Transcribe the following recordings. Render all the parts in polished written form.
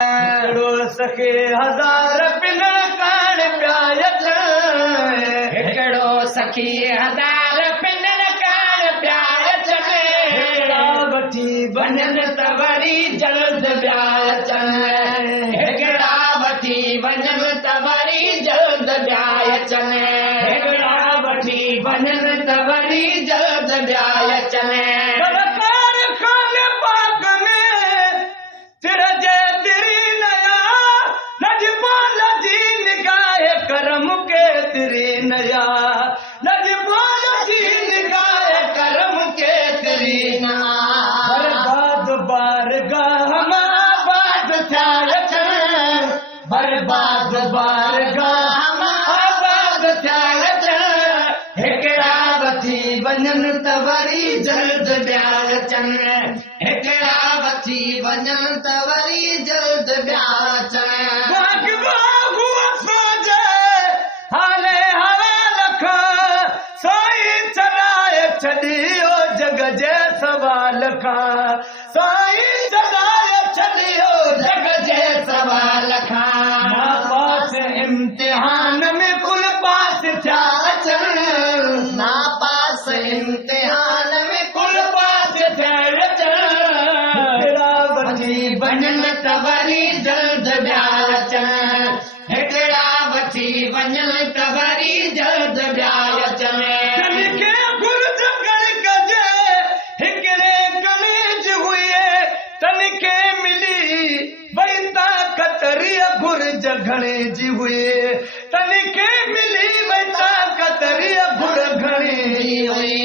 हिकिड़ो सखे हज़ार पिन कान पिया अचनि, हिकिड़ो सखी हज़ार पिन कान पिया अचनि, हिकिड़ा वठी वञनि त वरी जल्द पिया अचनि, हिकिड़ा वठी वञनि त वरी जल्द पिया अचनि, हिकिड़ा वठी वञनि त वरी जल्द पिया अचनि। करम के तेरी नया लजपाल जी निगाह करम के तेरी ना बर्बाद बारगाह में आबाद था अचनि, बर्बाद बारगाह में आबाद था अचनि, हिकिड़ा वठी वञनि त वरी जल्द पिया अचनि, हिकिड़ा वठी वञनि त वरी जल्द पिया अचनि। छॾियो जग जे सवाल खां, साईं चढ़ाए छॾियो जग जे सवाल खां, ना पास इम्तिहान में कुल पास थिया अचनि, ना पास इम्तिहान में कुल पास थिया अचनि, हिकिड़ा वठी वञनि त वरी जल्द पिया अचनि, हिकिड़ा वठी वञनि त वरी जल्द पिया अचनि। घुर्ज घणे जी हुई तनिखे मिली वई ताक़त घुर घणे जी हुई,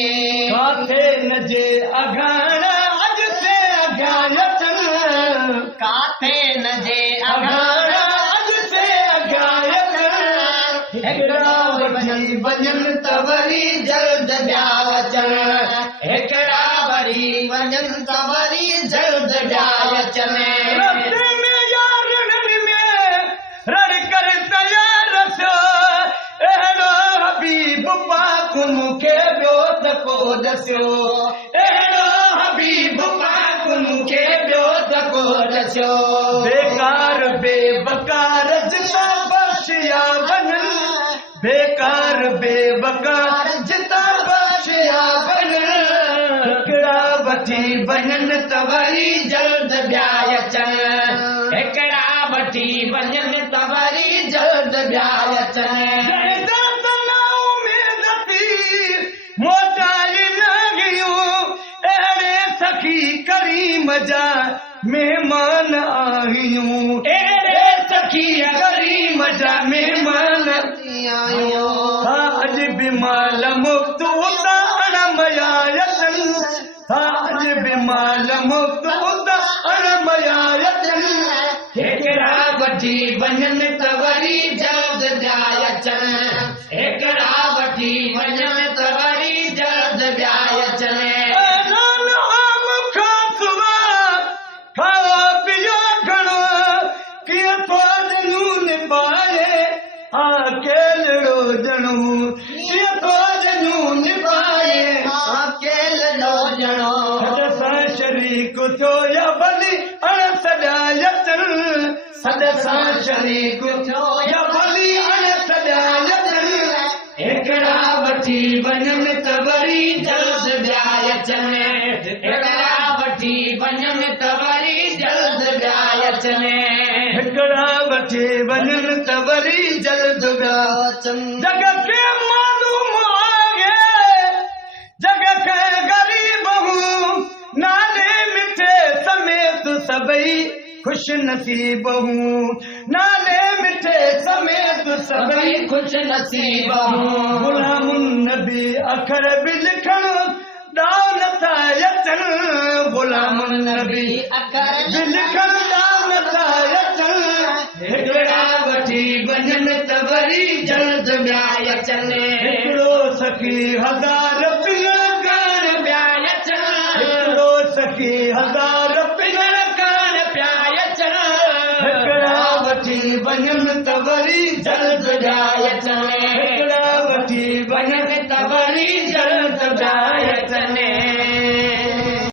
काथे न जे अघाण अॼ से अघाण अचनि, काथे न जे अघाण अॼ से अघाण अचनि, हिकिड़ा वठी वञनि त वरी जल्द पिया अचनि, हिकिड़ा वरी वञनि त वरी जल्द पिया अचनि। मूंखे ॿियो त को दसियो, अहिड़ो हबीब पाक मूंखे ॿियो त को दसियो, बेकार बेबकार जिता बख़्शिया वञनि, बेकार बेबकार जिता बख़्शिया वञनि, हिकिड़ा वठी वञनि त वरी जल्द पिया अचनि, हिकिड़ा वठी वञनि त वरी जल्द पिया अचनि। करीम जा मेहमान आहियूं, अहिड़े सखी करीम जा मेहमान आहियूं, हा अॼ बि माल मुफ़्त उताण मया अचनि, हा अॼ बि माल मुफ़्त उताण मया अचनि, हिकिड़ा वठी वञनि त वरी जल्द पिया अचनि, हिकिड़ा वठी वञनि त वरी जल्द पिया अचनि। शरीक थियो या भली अण सॼाए अचनि, सदसां शरीक थियो या भली अण सॼाए अचनि, हिकिड़ा वठी वञनि त वरी जल्द पिया अचनि, हिकिड़ा वठी वञनि त वरी जल्द पिया अचनि, हिकिड़ा वठी वञनि त वरी जल्द पिया अचनि। जग खे मालूम आहे जग खे ग़रीब हूं, नाले मिठे समेत सभई खुश नसीब हूं, नाले मिठे समेत सभई खुश नसीब हूं, गुलामुन नबी अखर बि लिखण ॾाव नथा अचनि, गुलामुन नबी अखर बि लिखण ॾाव नथा अचनि, हिकिड़ा वठी वञनि त वरी जल्द पिया अचनि, हिकिड़ो सखी हज़ार पिन कान पिया अचनि, हिकिड़ो सखी हज़ार पिन कान पिया अचनि, हिकिड़ा वठी वञनि त वरी जल्द